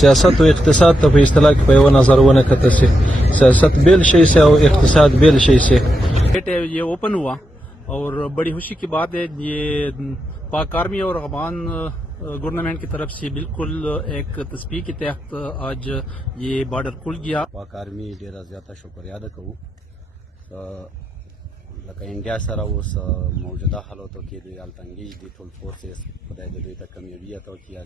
سیاست او اقتصاد ته په اصطلاح کې په یوه نظر ونه کتل شي. سیاست بیل شی से और اقتصاد بیل شی से. ये ओपन हुआ और बड़ी खुशी की बात है, ये पाक आर्मी और अफगान गवर्नमेंट की तरफ से बिल्कुल एक तस्वीर के तहत आज ये बॉर्डर खुल गया. पाक आर्मी ډیره زیاته شکریه ده کوو لکه انډیا سره اوس موجوده حالاتو کې د التنګیج دي ټول فورسز خدای د دوی ته کامیابي عطا کړي.